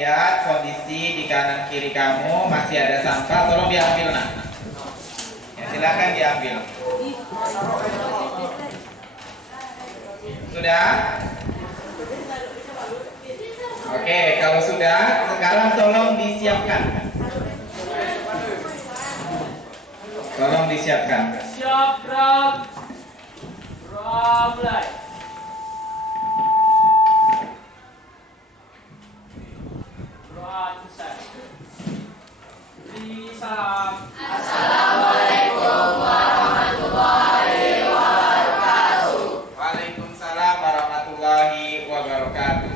lihat kondisi di kanan kiri kamu masih ada sampah, tolong diambil nak. Ya, silakan diambil. Sudah? Oke, kalau sudah, sekarang tolong disiapkan. Tolong disiapkan. Siap, gerak. Mulai. Selesai. Beri salam. Assalamualaikum warahmatullahi wabarakatuh. Waalaikumsalam warahmatullahi wabarakatuh.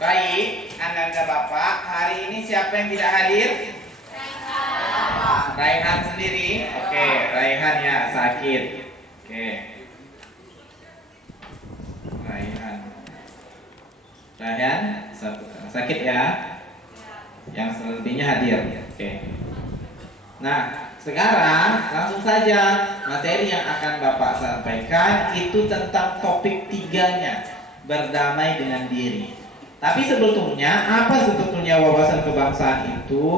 Baik, anak-anak Bapak, hari ini siapa yang tidak hadir? Raihan sendiri. Oke, Raihan ya sakit. Oke. Raihan sakit ya. Yang selebihnya hadir. Oke. Nah, sekarang langsung saja materi yang akan Bapak sampaikan itu tentang topik tiganya, berdamai dengan diri. Tapi sebetulnya apa sebetulnya wawasan kebangsaan itu?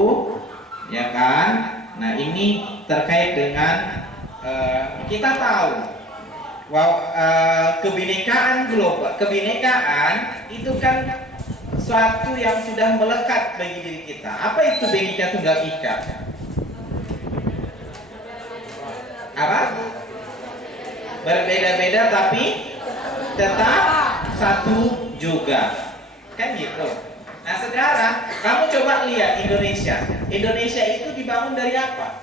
Ya kan? Nah, ini terkait dengan kita tahu kebinekaan global, kebinekaan itu kan suatu yang sudah melekat bagi diri kita. Apa itu Bhinneka Tunggal Ika? Apa? Berbeda-beda tapi tetap satu juga. Kan gitu. Nah, sekarang kamu coba lihat Indonesia. Indonesia itu dibangun dari apa?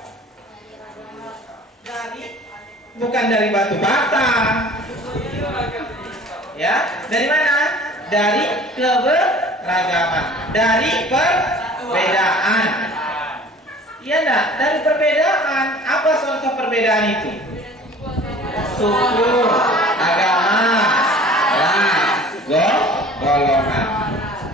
Bukan dari batu bata. Ya, dari mana? Dari keberagaman, dari perbedaan. Iya enggak? Dari perbedaan. Apa contoh perbedaan itu? Suku, agama, ras, golongan.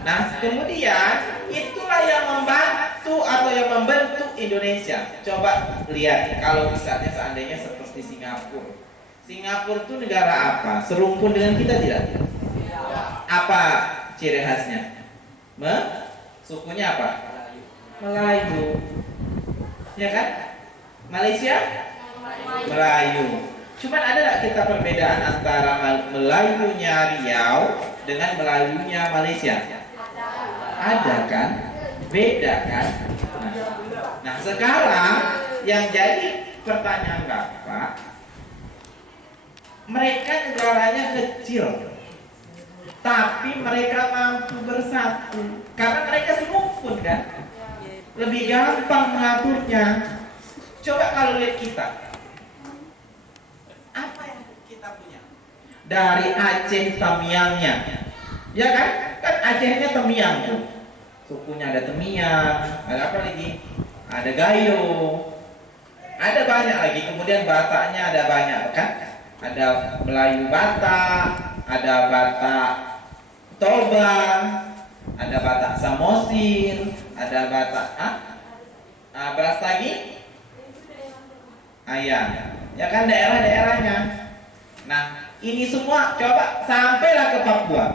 Nah, kemudian itulah yang membantu atau yang membentuk Indonesia. Coba lihat kalau misalnya seandainya seperti Singapura. Singapura itu negara apa? Serumpun dengan kita tidak? Apa ciri khasnya? Sukunya apa? Melayu. Ya kan? Malaysia? Melayu. Cuman ada nggak kita perbedaan antara Melayunya Riau dengan Melayunya Malaysia? Ada kan? Beda kan? Nah, sekarang yang jadi pertanyaan Bapak, mereka negaranya kecil, tapi mereka mampu bersatu karena mereka serumpun kan? Lebih gampang mengaturnya. Coba kalau lihat kita, apa yang kita punya? Dari Aceh Tamiangnya, ya kan? Kan Acehnya Temiang tuh. Sukunya ada Temiang, ada apa lagi? Ada Gayo, ada banyak lagi. Kemudian Bataknya ada banyak kan? Ada Melayu Batak, ada Batak Toba, ada Batak Samosir, ada Batak beras lagi? Ayam. Ya kan daerah-daerahnya. Nah, ini semua coba sampailah ke Papua.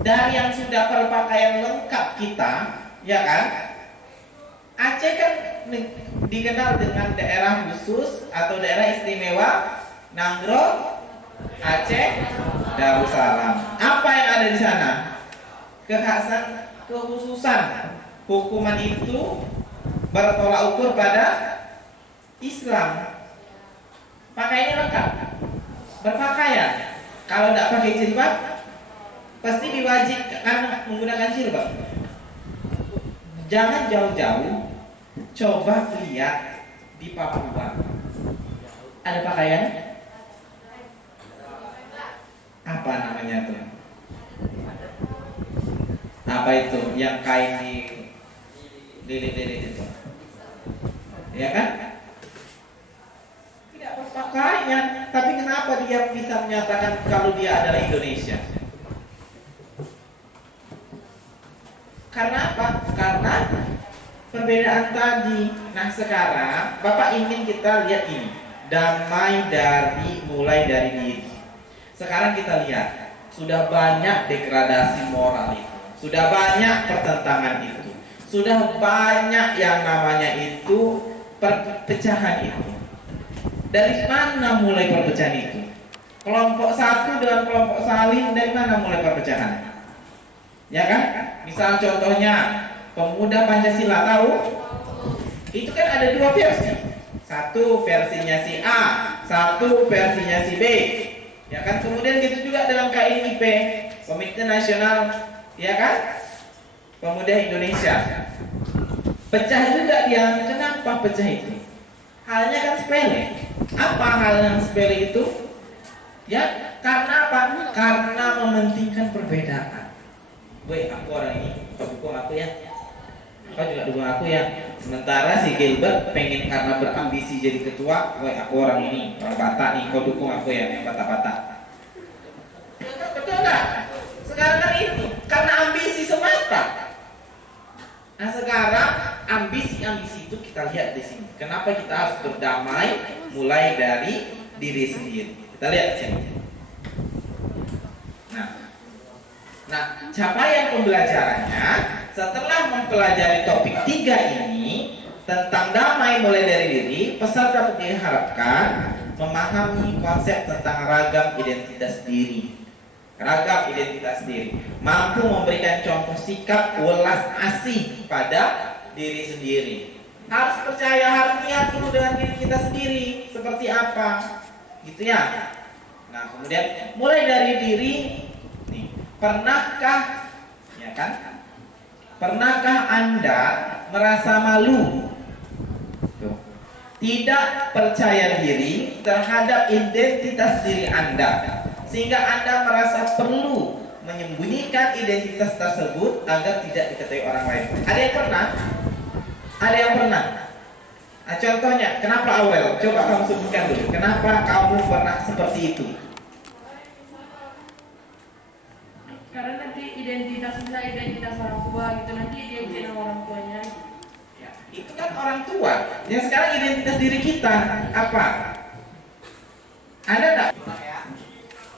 Dari yang sudah berpakaian lengkap kita, ya kan? Aceh kan dikenal dengan daerah khusus atau daerah istimewa Nanggro, Aceh, Darussalam. Apa yang ada di sana? Kekhasan, kekhususan. Hukuman itu bertolak ukur pada Islam. Pakaiannya lengkap, berpakaian. Kalau tidak pakai jilbab, pasti diwajibkan menggunakan jilbab. Jangan jauh-jauh, coba lihat di Papua. Ada pakaian? Apa namanya tuh? Apa itu? Yang kain di lilit-lilit itu? Ya kan? Tidak berpakaian, tapi kenapa dia bisa menyatakan kalau dia adalah Indonesia? Karena apa? Karena perbedaan tadi. Nah, sekarang Bapak ingin kita lihat ini, damai mulai dari diri. Sekarang kita lihat sudah banyak degradasi moral itu, Sudah banyak pertentangan itu. Sudah banyak yang namanya itu perpecahan itu. Dari mana mulai perpecahan itu? Kelompok satu dengan kelompok salin, dari mana mulai perpecahan? Ya kan? Misal contohnya pemuda Pancasila, tahu? Itu kan ada dua versi. Satu versinya si A, satu versinya si B. Ya kan? Kemudian gitu juga dalam KIP, Komite Nasional, ya kan? Pemuda Indonesia. Pecah juga dia. Kenapa pecah itu? Halnya kan sepele. Apa hal yang sepele itu? Ya, karena apa? Karena mementingkan perbedaan. Woi, aku orang ini, kau dukung aku ya. Kau juga dukung aku ya. Sementara si Gilbert pengen karena berambisi jadi ketua. Woi, aku orang ini, orang Batak nih, kau dukung aku ya, yang Batak-Batak. Betul nggak? Sekarang kan itu karena ambisi semata. Nah sekarang ambisi itu kita lihat di sini. Kenapa kita harus berdamai? Mulai dari diri sendiri. Kita lihat sini. Nah, capaian pembelajarannya setelah mempelajari topik 3 ini tentang damai mulai dari diri, peserta diharapkan memahami konsep tentang ragam identitas diri. Ragam identitas diri, mampu memberikan contoh sikap welas asih pada diri sendiri. Harus percaya, harus lihat dulu dengan diri kita sendiri seperti apa, gitu ya. Nah, kemudian mulai dari diri. Nih, pernahkah, ya kan? Pernahkah Anda merasa malu? Tuh. Tidak percaya diri terhadap identitas diri Anda, sehingga Anda merasa perlu menyembunyikan identitas tersebut agar tidak diketahui orang lain. Ada yang pernah? Ada yang pernah? Nah, contohnya, kenapa Awel? Coba kamu sebutkan dulu. Kenapa kamu pernah seperti itu? Karena nanti identitas orang tua gitu, nanti dia jadi orang tuanya. Ya, itu kan orang tua. Yang sekarang identitas diri kita apa? Ada nggak?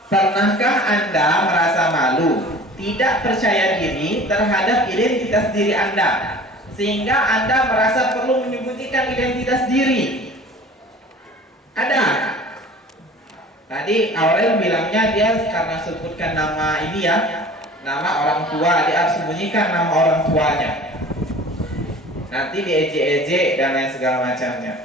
Pernahkah Anda merasa malu, tidak percaya diri terhadap identitas diri Anda, sehingga Anda merasa perlu menyembunyikan identitas diri? Ada. Tadi Aurel bilangnya dia karena sebutkan nama ini ya, nama orang tua, dia harus sembunyikan nama orang tuanya. Nanti diejek-ejek dan lain segala macamnya.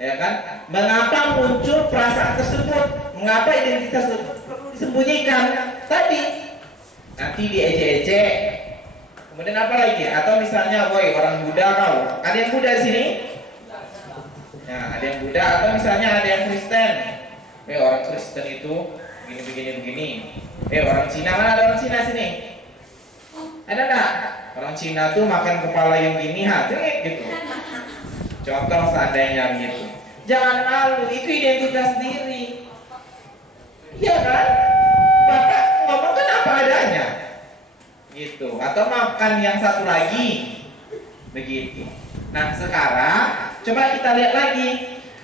Ya kan? Mengapa muncul perasaan tersebut? Mengapa identitas tersebut perlu disembunyikan? Tadi nanti diejek-ejek. Kemudian apa lagi? Atau misalnya, woi orang Buddha kau. Ada yang Buddha di sini? Nah, ada yang Buddha. Atau misalnya ada yang Kristen. Orang Kristen itu begini. Orang Cina, mana ada orang Cina sini? Ada nggak? Orang Cina tuh makan kepala yang gini, gitu. Contoh seandainya gitu. Jangan malu, itu identitas diri. Iya kan? Bapak ngomong kan apa adanya. Gitu. Atau makan yang satu lagi. Begitu. Nah, sekarang coba kita lihat lagi.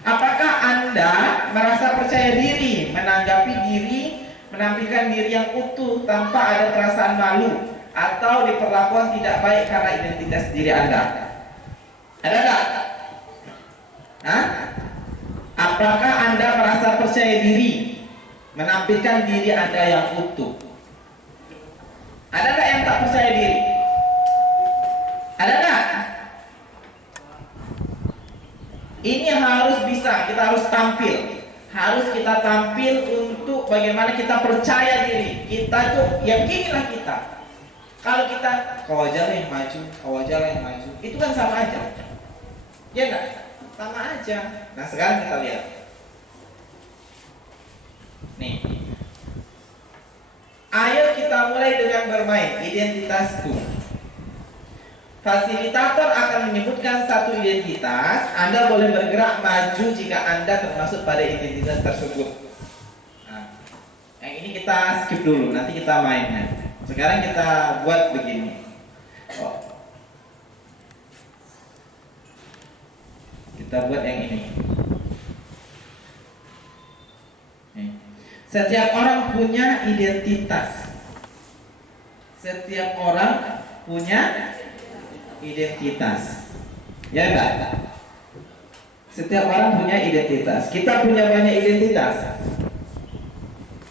Apakah Anda merasa percaya diri menanggapi diri, menampilkan diri yang utuh tanpa ada perasaan malu atau diperlakukan tidak baik karena identitas diri Anda? Ada nggak? Hah? Apakah Anda merasa percaya diri menampilkan diri Anda yang utuh? Ada nggak yang tak percaya diri? Ada nggak? Ini harus bisa, kita harus tampil. Harus kita tampil untuk bagaimana kita percaya diri. Kita tuh, yakinilah kita. Kalau kita, kau aja lah yang maju, itu kan sama aja. Ya enggak? Sama aja. Nah sekarang kita lihat. Nih. Ayo kita mulai dengan bermain identitasku. Fasilitator akan menyebutkan satu identitas. Anda boleh bergerak maju jika Anda termasuk pada identitas tersebut. Nah, yang ini kita skip dulu, nanti kita mainnya. Sekarang kita buat begini. Kita buat yang ini. Setiap orang punya identitas. Setiap orang punya identitas. Ya enggak? Setiap orang punya identitas. Kita punya banyak identitas.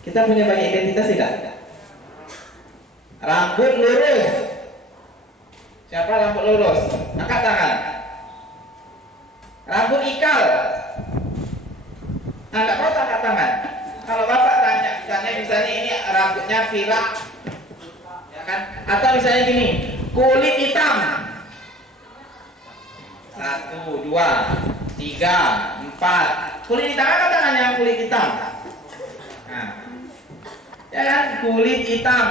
Kita punya banyak identitas tidak? Rambut lurus. Siapa rambut lurus? Angkat tangan. Rambut ikal. Angkat mau angkat tangan. Kalau bapak tanya, misalnya ini rambutnya virak, ya kan? Atau misalnya gini, kulit hitam. 1, 2, 3, 4. Kulit hitam apa tangannya kulit hitam? Nah, ya kan? Kulit hitam.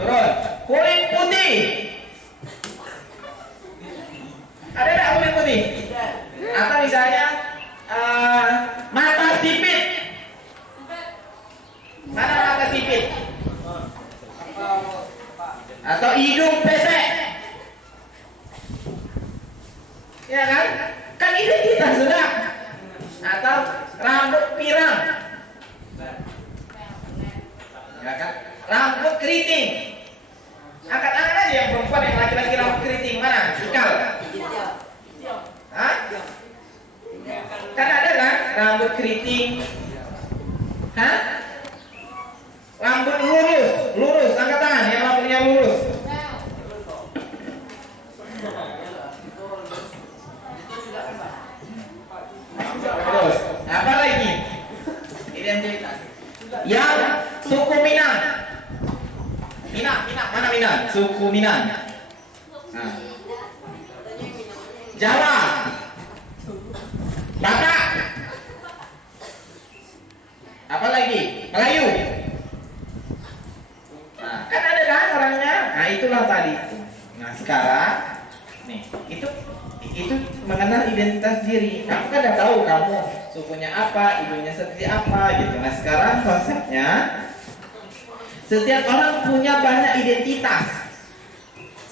Turun. Kulit putih. Ada nggak kulit putih? Atau misalnya mata sipit. Mana mata sipit? Atau hidung pesek. Ya kan? Kan identitas sudah. Atau rambut pirang. Ya kan? Rambut keriting. Angkat-angkat aja yang perempuan, yang laki-laki rambut keriting mana? Ikal. Hah? Kan ada kan rambut keriting. Hah? Rambut lurus, angkat tangan yang rambutnya lurus. Terus, apa lagi? Identitas. Yang suku Minang. Minang, mana Minang? Suku Minang. Nah. Jawa. Batak. Apa lagi? Melayu. Nah, kan ada kan orangnya. Nah, itulah tadi. Nah, sekarang nih, itu mengenal identitas diri. Kamu kan udah tahu kamu sukunya apa, ibunya seperti apa gitu. Nah, sekarang konsepnya setiap orang punya banyak identitas.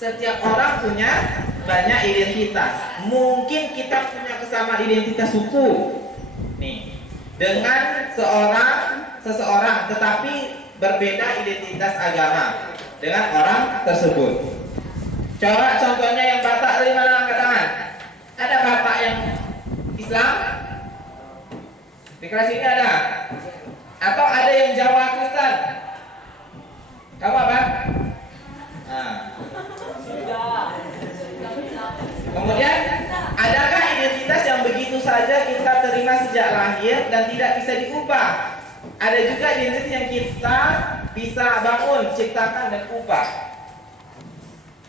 Setiap orang punya banyak identitas. Mungkin kita punya kesamaan identitas suku. Nih, dengan seseorang tetapi berbeda identitas agama dengan orang tersebut. Coba contohnya yang Batak dari mana, angkat tangan. Ada Batak yang Islam? Di kelas ini ada? Atau ada yang Jawa Kristen? Kamu apa? Nah. Kemudian, adakah identitas yang begitu saja kita terima sejak lahir dan tidak bisa diubah? Ada juga identitas yang kita bisa bangun, ciptakan dan ubah.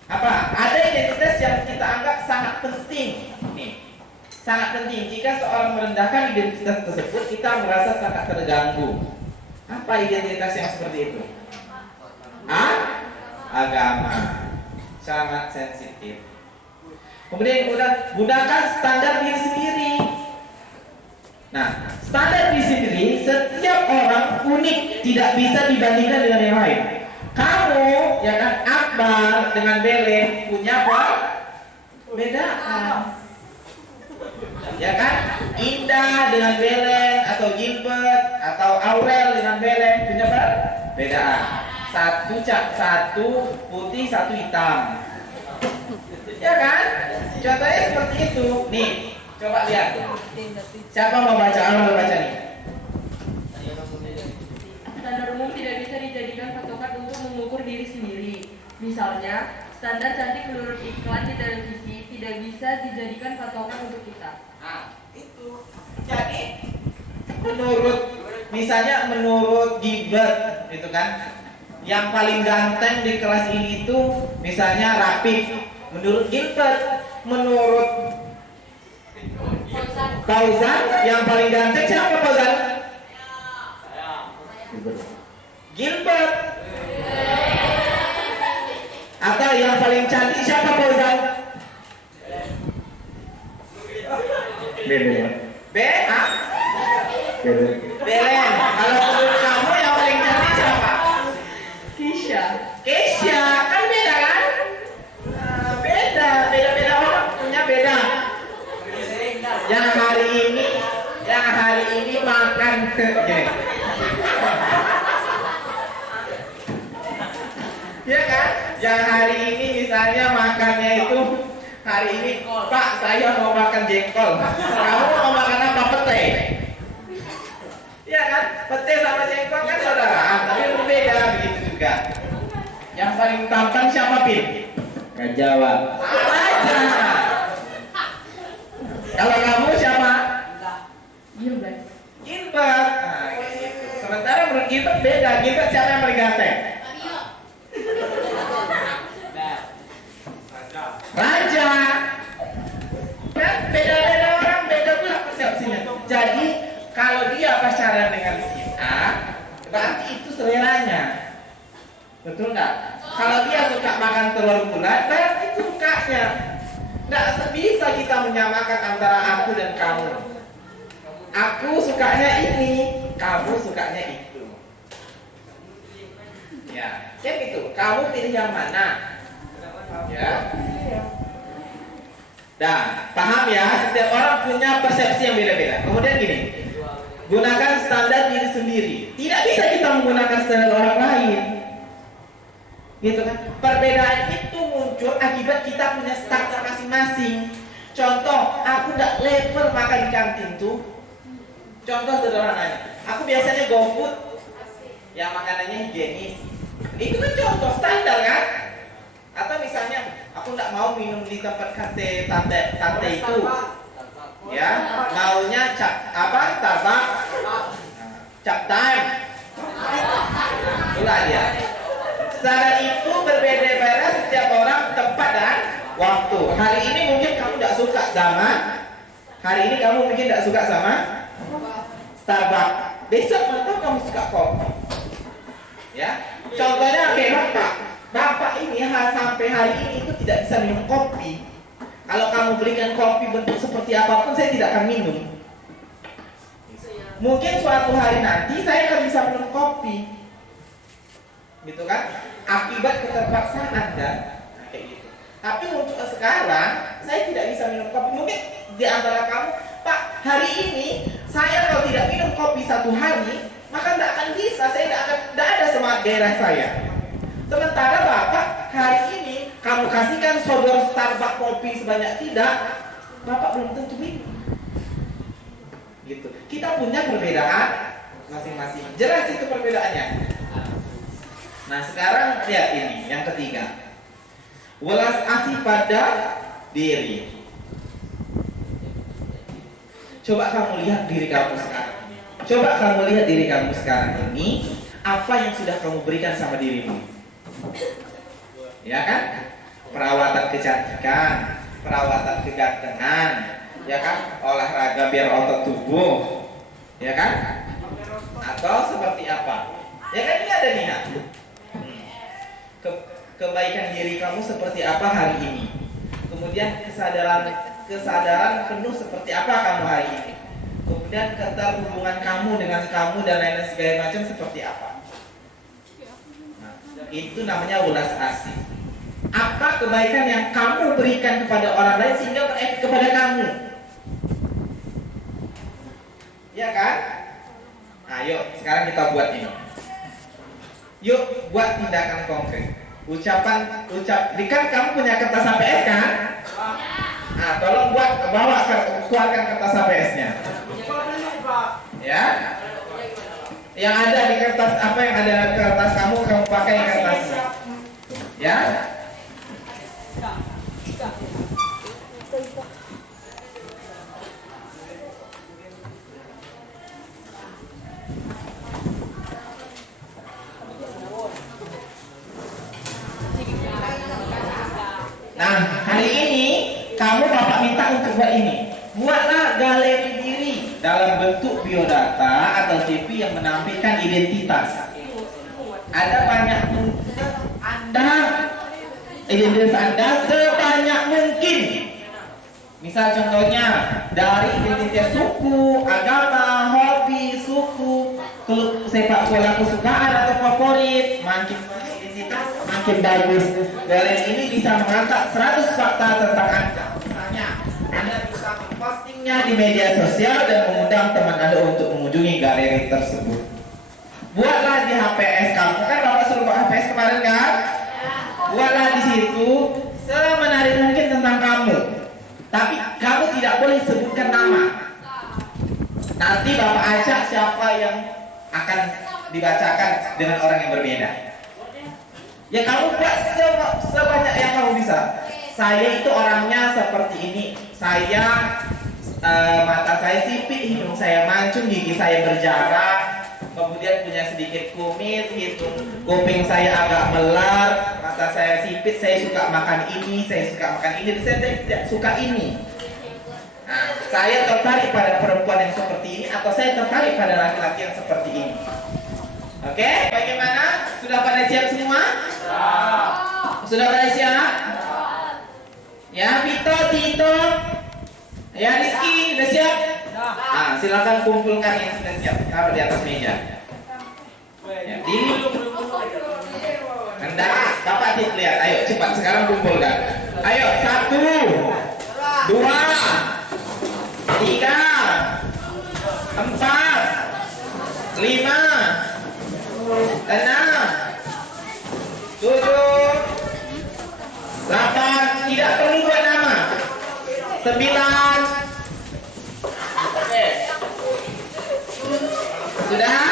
Apa? Ada identitas yang kita anggap sangat penting. Nih, sangat penting. Jika seorang merendahkan identitas tersebut, kita merasa sangat terganggu. Apa identitas yang seperti itu? Agama. Sangat sensitif. Kemudian gunakan standar diri sendiri. Nah, standar diri sendiri, setiap orang unik, tidak bisa dibandingkan dengan yang lain. Kamu, ya kan, Akbar dengan Belen punya perbedaan. Ya kan, Indah dengan Belen atau Gilbert atau Aurel dengan Belen punya perbedaan. Satu putih, satu hitam. Ya kan? Contohnya seperti itu. Nih, coba lihat. Siapa mau baca? Mau baca nih. Standar umum tidak bisa dijadikan patokan untuk mengukur diri sendiri. Misalnya, standar cantik menurut iklan di televisi tidak bisa dijadikan patokan untuk kita. Nah, itu. Jadi, menurut Gilbert, itu kan, yang paling ganteng di kelas ini itu misalnya Rapif. Menurut Gilbert, menurut Fauzan, yang paling ganteng siapa Fauzan? Gilbert. Atau yang paling cantik siapa Fauzan? Belen. Belen. Kalau menurut kamu yang paling cantik siapa? Keisha. Kan beda kan? Beda orang punya beda. Yang hari ini makan gini. Ya kan? Yang hari ini misalnya makannya itu hari ini, Pak, saya mau makan jengkol. Kamu mau makan apa? Pete. Iya kan? Pete sama jengkol kan saudaraan, tapi berbeda begitu juga. Yang paling tampan siapa, Pin? Gak jawab. Raja. Kalau kamu siapa? Gilbert. Gilbert. Nah, kayak gitu. Sementara menurut Gilbert beda. Gilbert siapa yang paling ganteng? Raja. Kan beda-beda orang, beda pula persepsinya. Jadi kalau dia pacaran dengan si A, berarti itu seleranya. Betul nggak? Kalau dia suka makan telur bulat, berarti itu sukanya. Nggak bisa kita menyamakan antara aku dan kamu. Aku sukanya ini, kamu sukanya itu. Ya, kan gitu. Kamu pilih yang mana? Ya. Dah, paham ya? Setiap orang punya persepsi yang beda-beda. Kemudian gini, gunakan standar diri sendiri. Tidak bisa kita menggunakan standar orang lain. Gitu kan? Perbedaan itu muncul akibat kita punya standar masing-masing. Contoh, aku nggak level makan di kantin tuh. Contoh sederhananya, aku biasanya GoFood, yang makanannya higienis. Itu kan contoh standar kan? Atau misalnya, aku nggak mau minum di tempat tante itu, ya, maunya Starbucks, cap time, itulah dia. Secara itu berbeda-beda setiap orang, tempat dan waktu. Hari ini mungkin kamu tidak suka sama, hari ini kamu mungkin tidak suka sama Starbucks. Besok mungkin kamu suka kopi. Ya, contohnya kayak Bapak ini sampai hari ini itu tidak bisa minum kopi. Kalau kamu belikan kopi bentuk seperti apapun, saya tidak akan minum. Mungkin suatu hari nanti saya akan bisa minum kopi, gitu kan? Akibat keterpaksaan kan, kayak gitu. Tapi untuk sekarang saya tidak bisa minum kopi. Mungkin di antara kamu, Pak, hari ini saya kalau tidak minum kopi satu hari, maka tidak akan bisa. Saya tidak ada semangat gairah saya. Sementara Bapak hari ini kamu kasihkan sodor Starbucks kopi sebanyak tidak, Bapak belum tentu minum. Gitu. Kita punya perbedaan masing-masing. Jelas itu perbedaannya. Nah sekarang lihat ini yang ketiga, welas asih pada diri. Coba kamu lihat diri kamu sekarang. Coba kamu lihat diri kamu sekarang ini, apa yang sudah kamu berikan sama dirimu? Ya kan? Perawatan kecantikan, perawatan kegantengan, ya kan? Olahraga biar otot tubuh, ya kan? Atau seperti apa? Ya kan ini ada nih. Kebaikan diri kamu seperti apa hari ini? Kemudian kesadaran penuh seperti apa kamu hari ini? Kemudian keterhubungan kamu dengan kamu dan lain-lain segala macam seperti apa? Itu namanya welas asih. Apa kebaikan yang kamu berikan kepada orang lain sehingga berefek kepada kamu? Ya kan? Ayo sekarang kita buat ini. Yuk buat tindakan konkret. Kan kamu punya kertas HPS kan? Nah, tolong keluarkan kertas HPS-nya. Ya. Yang ada di kertas apa yang ada di kertas kamu pakai kertasnya. Ya. Nah, hari ini kamu Bapak minta untuk buat ini. Buatlah galeri diri dalam bentuk biodata atau CV yang menampilkan identitas. Ada banyak identitas Anda sebanyak mungkin. Misal contohnya dari identitas suku, agama, hobi, suku, klub sepak bola kesukaan atau favorit, makin identitas makin bagus. Galeri ini bisa mengangkat 100 fakta tentang Anda. Misalnya, Anda bisa mempostingnya di media sosial dan mengundang teman Anda untuk mengunjungi galeri tersebut. Buatlah di HPS kamu, kan Bapak suruh buat HPS kemarin kan? buatlah di situ semenarik mungkin tentang kamu. Tapi kamu tidak boleh sebutkan nama. Nanti Bapak acak siapa yang akan dibacakan dengan orang yang berbeda. Ya kamu buat sebanyak yang kamu bisa. Saya itu orangnya seperti ini. Saya mata saya sipit, hidung saya mancung, gigi saya berjarak, kemudian punya sedikit kumis, kuping saya agak melar, mata saya sipit, saya suka makan ini, saya suka makan ini, saya tidak suka ini. Nah, saya tertarik pada perempuan yang seperti ini atau saya tertarik pada laki-laki yang seperti ini. Oke, bagaimana? Sudah pada siap semua? Sudah pada siap? Ya, Vito, Tito, ya Rizky, sudah siap? Nah, silakan kumpulkan yang sudah siap, taruh di atas meja. Ya, di hendak, Bapak Tit lihat, ayo cepat sekarang kumpulkan. Ayo, 1, 2, 3, 4, 5, 6, 7, 8, tidak perlu buat nama. 9. Oke. Sudah?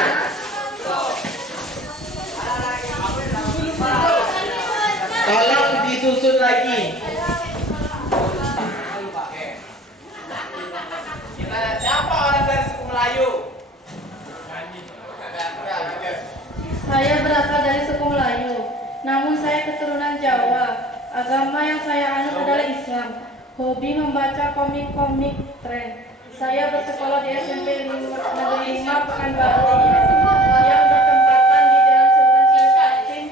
Tolong disusun lagi. Siapa orang dari suku Melayu? Saya berasal dari suku Melayu, namun saya keturunan Jawa. Agama yang saya anut adalah Islam. Hobi membaca komik-komik tren. Saya bersekolah di SMP Negeri 5 Pekanbaru yang bertempatan di Jalan Sultan Syarifudin.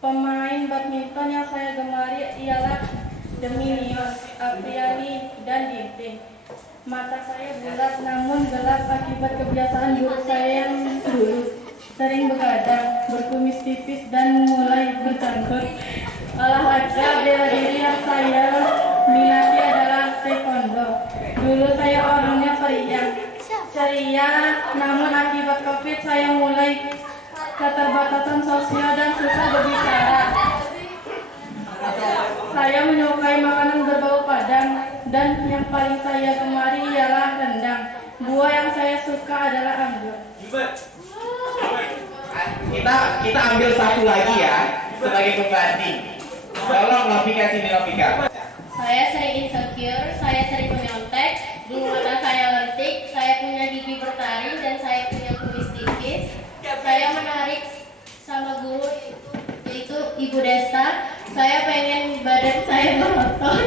Pemain badminton yang saya gemari ialah Dominion, Apriani, dan Ginting. Mata saya bulat namun gelap akibat kebiasaan buruk saya yang dulu. Sering begadang, berkumis tipis, dan mulai berjanggut. Olahraga bela diri yang saya minati adalah taekwondo. Dulu saya orangnya ceria, namun akibat COVID saya mulai keterbatasan sosial dan susah berbicara. Saya menyukai makanan berbau padang, dan yang paling saya gemari ialah rendang. Buah yang saya suka adalah anggur. Kita ambil satu lagi ya sebagai pembanding. Tolong Novika sini Novika. Saya sering insecure, saya sering menyontek, bulu mata saya lentik, saya punya gigi bertaring, dan saya punya kumis tipis. Saya menarik sama guru yaitu Ibu Desta. Saya pengen badan saya berotot.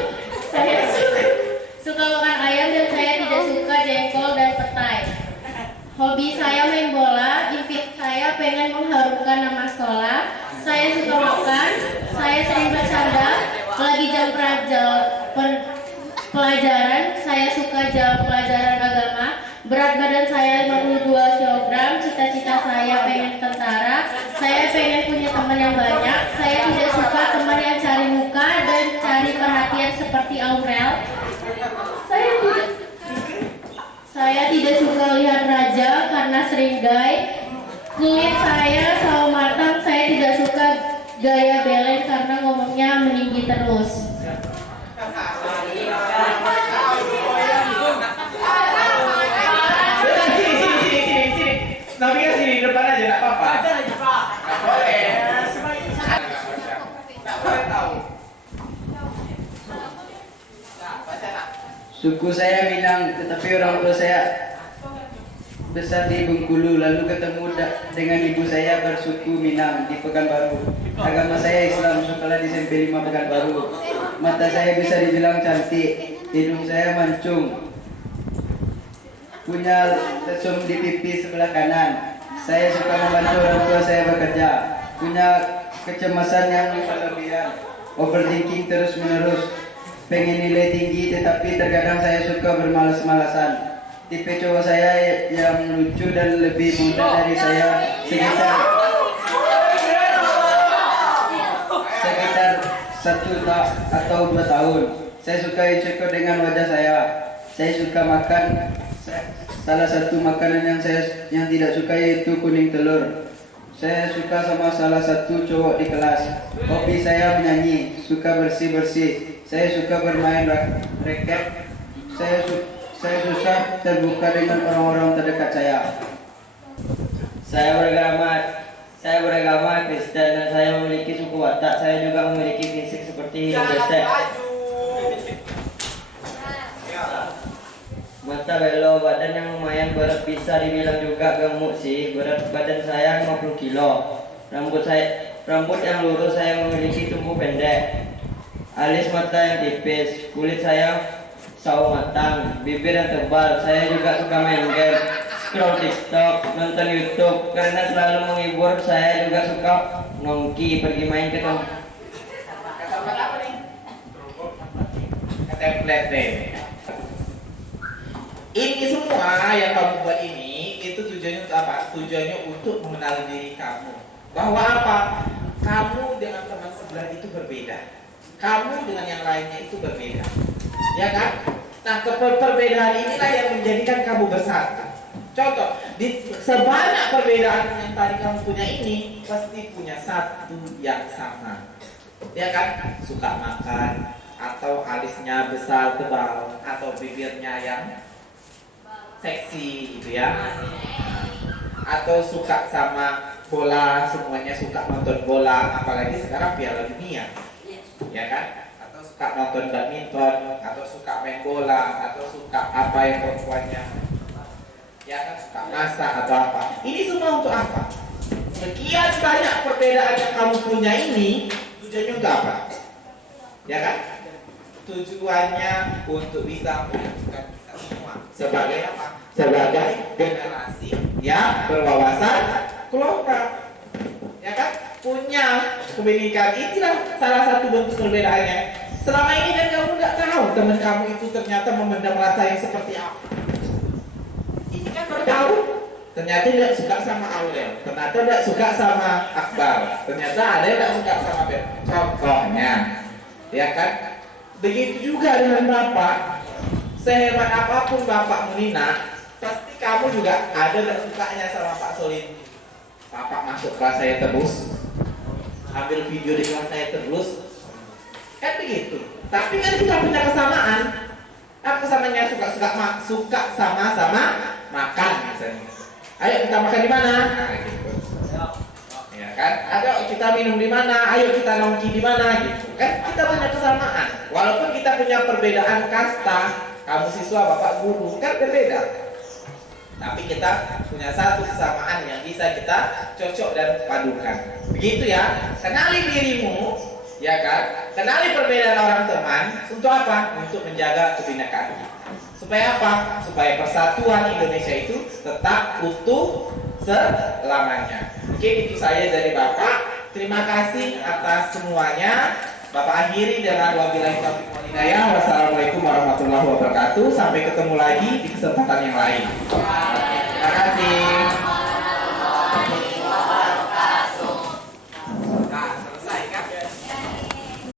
Saya suka makan ayam dan saya tidak suka jengkol dan petai. Hobi saya main bola, impian saya pengen mengharumkan nama sekolah. Saya suka makan, saya sering bercanda, lagi jam pelajaran, saya suka jam pelajaran agama. Berat badan saya 52 kg, cita-cita saya pengen tentara. Saya pengen punya teman yang banyak. Saya tidak suka teman yang cari muka dan cari perhatian seperti Aurel. Saya tidak suka lihat raja karena sering gay. Kulit saya sawo matang, saya tidak suka gaya belen karena ngomongnya meninggi terus. Sini. Novika sini di depan aja, nggak apa-apa. Nggak boleh. Nggak boleh tahu. Nah, baca nak. Suku saya Minang, tetapi orang tua saya besar di Bengkulu, lalu ketemu dengan ibu saya bersuku Minang di Pekanbaru. Agama saya Islam, sekolah di SMP 5 Pekanbaru. Mata saya bisa dibilang cantik, hidung saya mancung, punya lesung di pipi sebelah kanan. Saya suka membantu orang tua saya bekerja, punya kecemasan yang berlebihan, overthinking terus menerus, pengen nilai tinggi tetapi terkadang saya suka bermalas-malasan. Tipe cowok saya yang lucu dan lebih muda dari saya sekitar 1 atau 2 tahun. Saya suka insecure dengan wajah saya. Saya suka makan. Salah satu makanan yang tidak suka yaitu kuning telur. Saya suka sama salah satu cowok di kelas. Hobi saya menyanyi, suka bersih-bersih. Saya suka bermain raket. Saya susah terbuka dengan orang-orang terdekat saya. Saya beragama Kristen dan saya memiliki suku Batak. Saya juga memiliki fisik seperti Hindu Bestek. Mata belo, badan yang lumayan berat, bisa dibilang juga gemuk sih. Berat badan saya 50 kilo. Rambut yang lurus, saya memiliki tumbuh pendek. Alis mata yang tipis, kulit saya sawo matang, bibir yang tebal. Saya juga suka main game, scroll TikTok, nonton YouTube. Karena selalu menghibur, saya juga suka nongki, pergi main ke tempat. Template deh. Ini semua yang kamu buat ini itu tujuannya untuk apa? Tujuannya untuk mengenal diri kamu. Bahwa apa? Kamu dengan teman sebelah itu berbeda. Kamu dengan yang lainnya itu berbeda. Ya kan? Nah, perbedaan inilah yang menjadikan kamu bersatu. Contoh, di sebanyak perbedaan yang tadi kamu punya ini pasti punya satu yang sama. Ya kan? Suka makan, atau alisnya besar tebal, atau bibirnya yang seksi gitu ya, atau suka sama bola, semuanya suka nonton bola, apalagi sekarang Piala Dunia, ya kan? Atau suka nonton badminton, atau suka main bola, atau suka apa yang perempuannya, ya kan, suka masak atau apa. Ini semua untuk apa? Sekian banyak perbedaan yang kamu punya ini tujuannya untuk apa? Ya kan? Tujuannya untuk bisa menyatukan kita semua sebagai apa? Sebagai generasi yang berwawasan kelompok, ya kan? Punya kebenikan. Inilah salah satu bentuk perbedaannya. Selama ini kan kamu nggak tahu teman kamu itu ternyata memendam rasa yang seperti apa. Ini kan baru tahu. Ternyata tidak suka sama Aurel, ternyata tidak suka sama Akbar, ternyata ada yang tidak suka sama Ben. Contohnya, ya kan? Begitu juga dengan Bapak. Sehebat apapun Bapak Munina, pasti kamu juga ada dan sukanya sama Pak Solin. Bapak masuk kelas saya terus, ambil video di kelas saya terus, kan begitu. Tapi kan kita punya kesamaan. Apa kesamaannya? Suka sama-sama makan misalnya. Ayo kita makan di mana? Nah, gitu. Ya kan? Ada kita minum di mana? Ayo kita nongki di mana? Gitu. Kan kita punya kesamaan. Walaupun kita punya perbedaan kasta. Kamu siswa, bapak guru, kan berbeda. Tapi kita punya satu kesamaan yang bisa kita cocok dan padukan. Begitu ya. Kenali dirimu, ya kan? Kenali perbedaan orang teman. Untuk apa? Untuk menjaga kebinekaan. Supaya apa? Supaya persatuan Indonesia itu tetap utuh selamanya. Mungkin itu saya dari Bapak. Terima kasih atas semuanya. Bapak akhiri dengan wabillahi taufiq wal hidayah. Wassalamualaikum warahmatullahi wabarakatuh. Sampai ketemu lagi di kesempatan yang lain. Terima kasih.